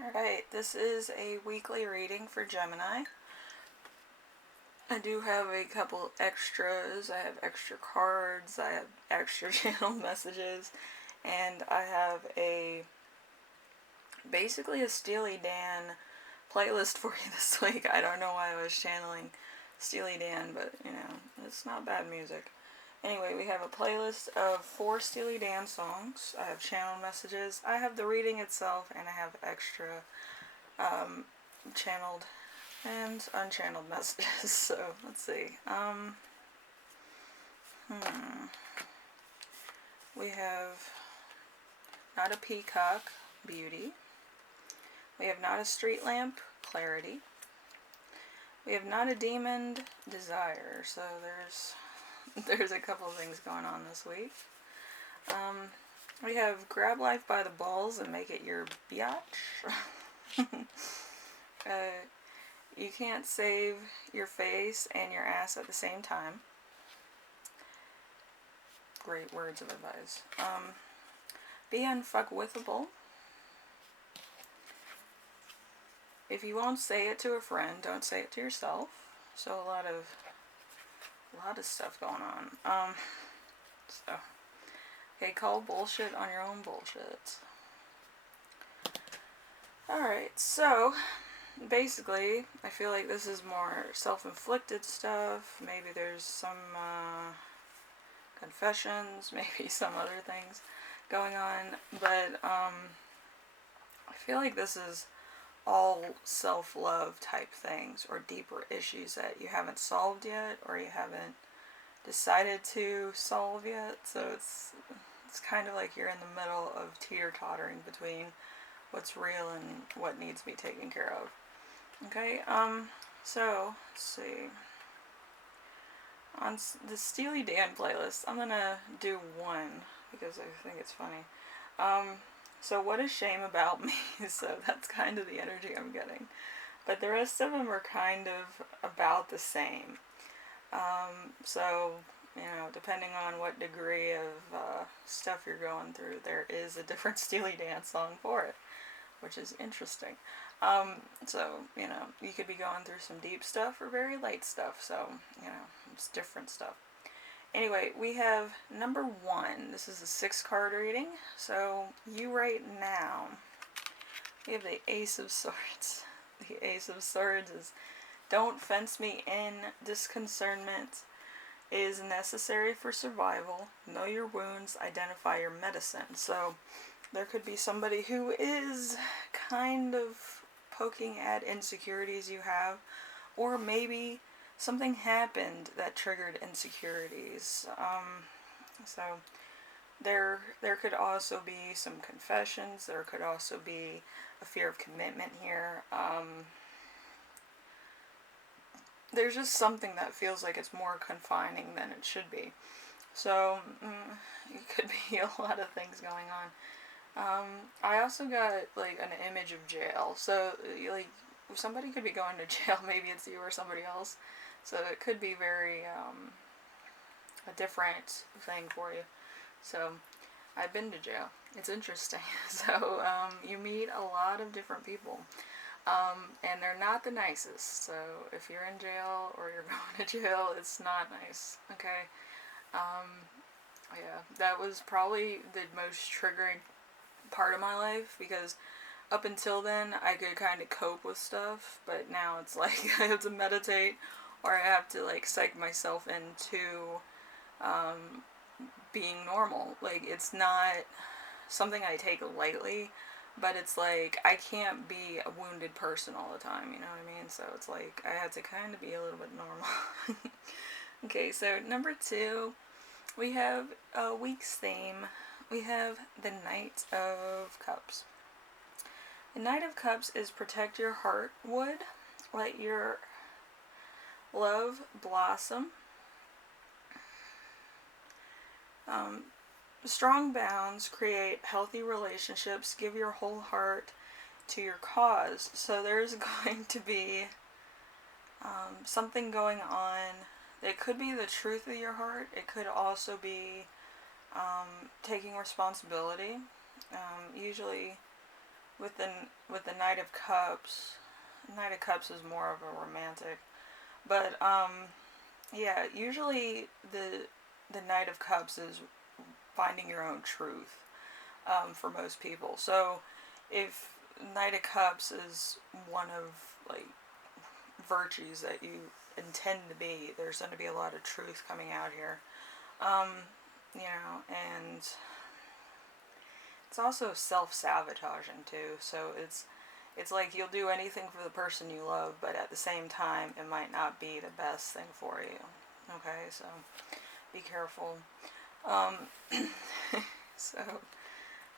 Alright, this is a weekly reading for Gemini. I do have a couple extras. I have extra cards, I have extra channel messages, and I have basically a Steely Dan playlist for you this week. I don't know why I was channeling Steely Dan, but it's not bad music. Anyway, we have a playlist of 4 Steely Dan songs. I have channel messages, I have the reading itself, and I have extra channeled and unchanneled messages. So let's see. We have not a peacock, beauty. We have not a street lamp, clarity. We have not a demon, desire. So there's a couple things going on this week. We have grab life by the balls and make it your biatch. You can't save your face and your ass at the same time. Great words of advice. Be unfuckwithable. If you won't say it to a friend, don't say it to yourself. So a lot of stuff going on. Okay, call bullshit on your own bullshit. Alright, so basically, I feel like this is more self-inflicted stuff. Maybe there's some confessions, maybe some other things going on. But I feel like this is all self-love type things or deeper issues that you haven't solved yet or you haven't decided to solve yet. So it's kind of like you're in the middle of teeter-tottering between what's real and what needs to be taken care of. Okay, so let's see. On the Steely Dan playlist, I'm gonna do one because I think it's funny. So what is shame about me? So that's kind of the energy I'm getting. But the rest of them are kind of about the same. So, depending on what degree of stuff you're going through, there is a different Steely Dan song for it, which is interesting. So, you could be going through some deep stuff or very light stuff. So, it's different stuff. Anyway, we have number 1. This is a 6-card reading. So, you right now, we have the Ace of Swords. The Ace of Swords is, don't fence me in. Disconcernment is necessary for survival. Know your wounds. Identify your medicine. So, there could be somebody who is kind of poking at insecurities you have, or maybe something happened that triggered insecurities. So there could also be some confessions. There could also be a fear of commitment here. There's just something that feels like it's more confining than it should be. So it could be a lot of things going on. I also got like an image of jail. So like somebody could be going to jail. Maybe it's you or somebody else. So it could be very a different thing for you. So I've been to jail. It's interesting. So you meet a lot of different people. And they're not the nicest. So if you're in jail or you're going to jail, it's not nice. Okay. Yeah, that was probably the most triggering part of my life, because up until then I could kind of cope with stuff, but now it's like I have to meditate, or I have to like psych myself into being normal. Like, it's not something I take lightly, but it's like I can't be a wounded person all the time, you know what I mean? So it's like I had to kind of be a little bit normal. Okay, so number 2, we have a week's theme. We have the Knight of Cups. The Knight of Cups is protect your heart wood, let your love blossom. Strong bounds create healthy relationships. Give your whole heart to your cause. So there's going to be something going on. It could be the truth of your heart. It could also be taking responsibility. Usually with the Knight of Cups. Knight of Cups is more of a romantic, but yeah, usually the Knight of Cups is finding your own truth, for most people. So if Knight of Cups is one of like virtues that you intend to be, there's going to be a lot of truth coming out here. You know, and it's also self-sabotaging too. So it's like you'll do anything for the person you love, but at the same time, it might not be the best thing for you. Okay, so be careful. Um, so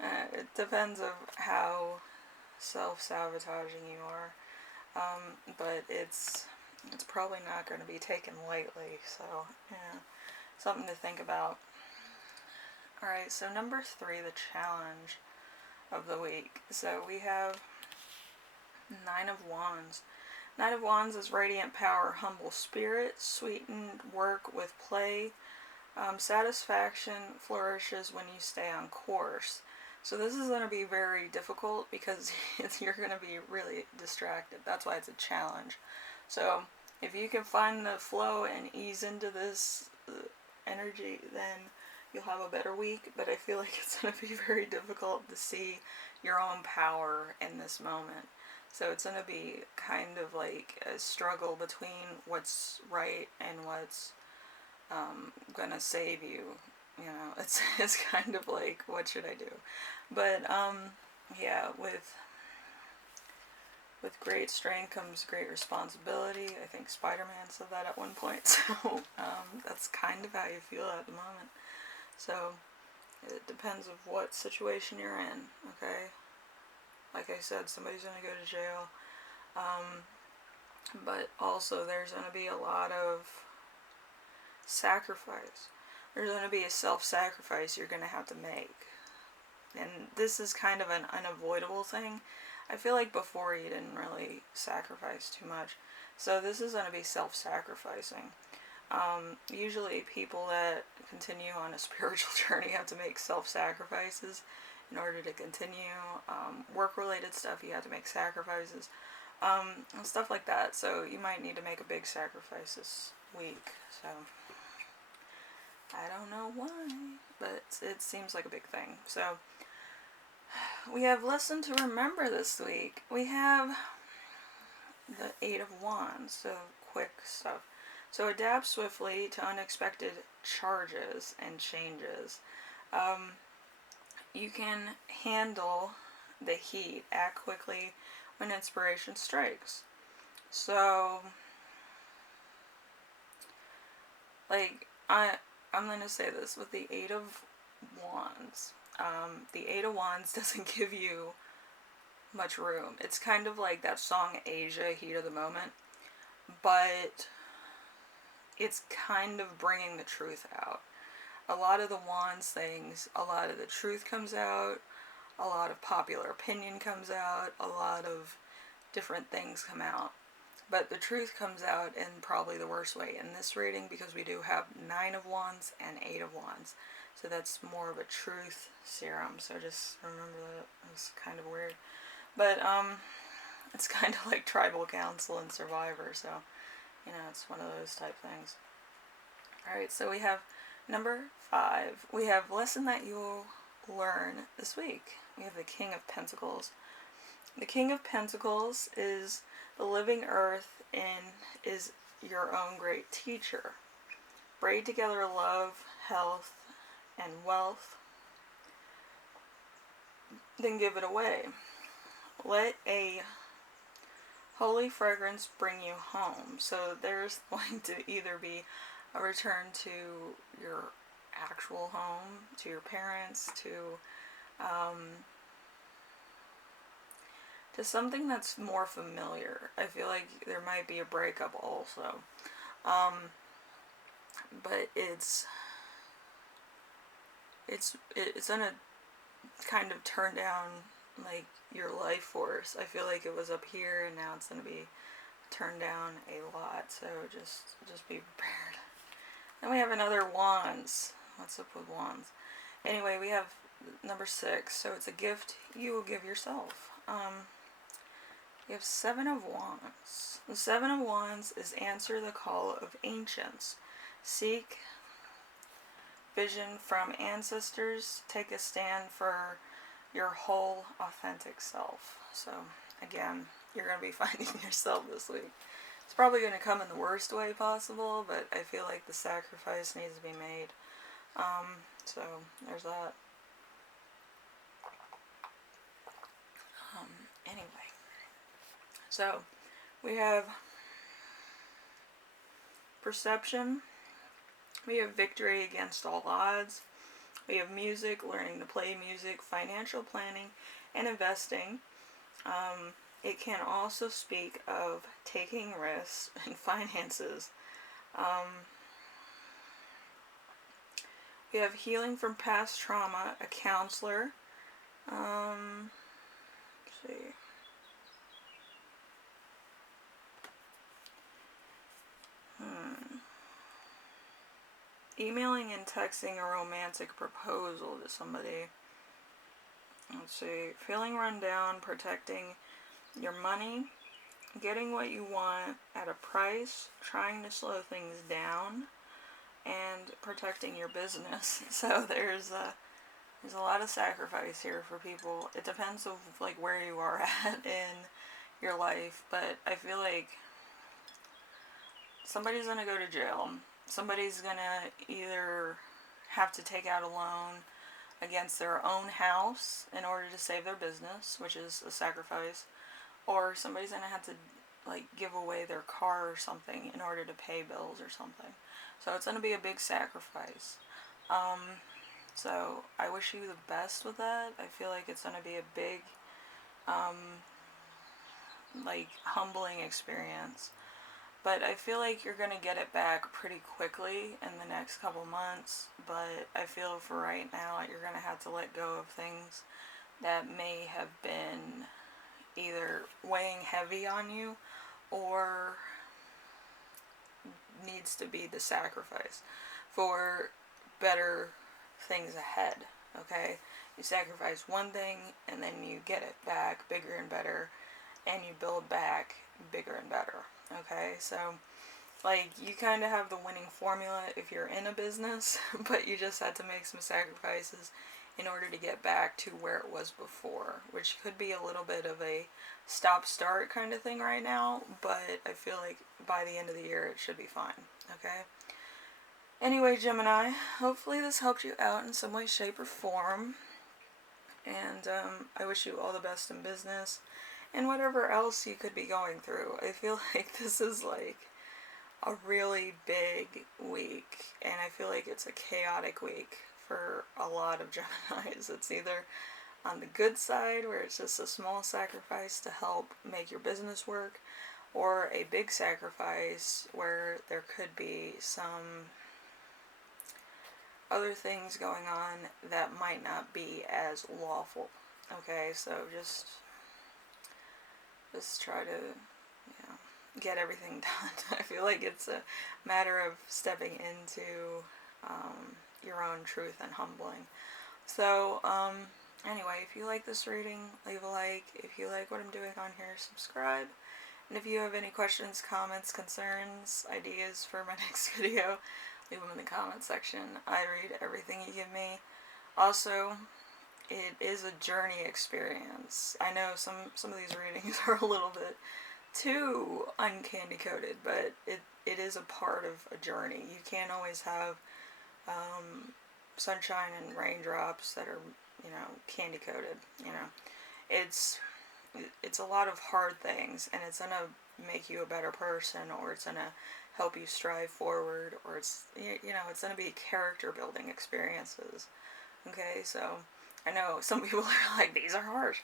it depends of how self-sabotaging you are, but it's probably not going to be taken lightly. So yeah, something to think about. All right, so number 3, the challenge of the week. So we have 9 of Wands. 9 of Wands is radiant power, humble spirit, sweetened work with play. Satisfaction flourishes when you stay on course. So this is going to be very difficult because you're going to be really distracted. That's why it's a challenge. So if you can find the flow and ease into this energy, then you'll have a better week. But I feel like it's going to be very difficult to see your own power in this moment. So it's going to be kind of like a struggle between what's right and what's going to save you. You know, it's kind of like, what should I do? But yeah, with great strength comes great responsibility. I think Spider-Man said that at one point. So that's kind of how you feel at the moment. So it depends of what situation you're in. Okay. Like I said, somebody's going to go to jail. But also there's going to be a lot of sacrifice. There's going to be a self-sacrifice you're going to have to make. And this is kind of an unavoidable thing. I feel like before you didn't really sacrifice too much. So this is going to be self-sacrificing. Usually people that continue on a spiritual journey have to make self-sacrifices in order to continue. Work-related stuff, you have to make sacrifices. And stuff like that. So you might need to make a big sacrifice this week. So I don't know why, but it seems like a big thing. So we have lesson to remember this week. We have the 8 of Wands, so quick stuff. So adapt swiftly to unexpected charges and changes. You can handle the heat. Act quickly when inspiration strikes. So, like, I'm going to say this with the 8 of Wands. The 8 of Wands doesn't give you much room. It's kind of like that song Asia, Heat of the Moment. But it's kind of bringing the truth out. A lot of the Wands things, a lot of the truth comes out. A lot of popular opinion comes out. A lot of different things come out. But the truth comes out in probably the worst way in this reading because we do have 9 of Wands and 8 of Wands. So that's more of a truth serum. So just remember that. It's kind of weird. But it's kind of like Tribal Council and Survivor. So, you know, it's one of those type things. Alright, so we have number 5. We have lesson that you'll learn this week. We have the King of Pentacles. The King of Pentacles is the living earth and is your own great teacher. Braid together love, health, and wealth. Then give it away. Let a holy fragrance bring you home. So there's going to either be a return to your actual home, to your parents, to something that's more familiar. I feel like there might be a breakup also. But it's gonna kind of turn down like your life force. I feel like it was up here and now it's gonna be turned down a lot. So just be prepared. Then we have another Wands. What's up with Wands? Anyway, we have number 6. So it's a gift you will give yourself. You have Seven of Wands. The Seven of Wands is answer the call of ancients. Seek vision from ancestors. Take a stand for your whole authentic self. So, again, you're going to be finding yourself this week. It's probably going to come in the worst way possible, but I feel like the sacrifice needs to be made. So, there's that. Anyway. So, we have perception. We have victory against all odds. We have music, learning to play music, financial planning, and investing. It can also speak of taking risks in finances. We have healing from past trauma, a counselor. Let's see. Emailing and texting a romantic proposal to somebody. Let's see. Feeling run down, protecting your money, getting what you want at a price, trying to slow things down, and protecting your business. So there's a lot of sacrifice here for people. It depends on like where you are at in your life, but I feel like somebody's gonna go to jail. Somebody's gonna either have to take out a loan against their own house in order to save their business, which is a sacrifice, or somebody's gonna have to like give away their car or something in order to pay bills or something. So it's gonna be a big sacrifice. So I wish you the best with that. I feel like it's gonna be a big, like humbling experience. But I feel like you're going to get it back pretty quickly in the next couple months. But I feel for right now, you're going to have to let go of things that may have been either weighing heavy on you or needs to be the sacrifice for better things ahead. Okay? You sacrifice one thing and then you get it back bigger and better, and you build back bigger and better. Okay, so like you kind of have the winning formula if you're in a business, but you just had to make some sacrifices in order to get back to where it was before, which could be a little bit of a stop-start kind of thing right now, but I feel like by the end of the year it should be fine. Okay. Anyway, Gemini, hopefully this helped you out in some way, shape, or form, and I wish you all the best in business. And whatever else you could be going through. I feel like this is like a really big week. And I feel like it's a chaotic week for a lot of Geminis. It's either on the good side, where it's just a small sacrifice to help make your business work, or a big sacrifice where there could be some other things going on that might not be as lawful. Okay, so just try to, get everything done. I feel like it's a matter of stepping into your own truth and humbling. So, anyway, if you like this reading, leave a like. If you like what I'm doing on here, subscribe. And if you have any questions, comments, concerns, ideas for my next video, leave them in the comment section. I read everything you give me. Also, it is a journey experience. I know some of these readings are a little bit too uncandy coated, but it is a part of a journey. You can't always have sunshine and raindrops that are, candy coated. It's a lot of hard things, and it's gonna make you a better person, or it's gonna help you strive forward, or it's gonna be character building experiences. Okay, so I know some people are like, these are harsh.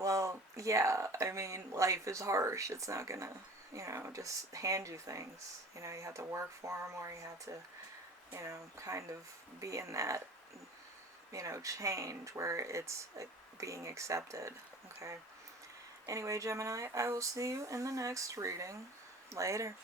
Well, yeah, I mean, life is harsh. It's not gonna, just hand you things. You have to work for them, or you have to, kind of be in that, change where it's being accepted. Okay. Anyway, Gemini, I will see you in the next reading. Later.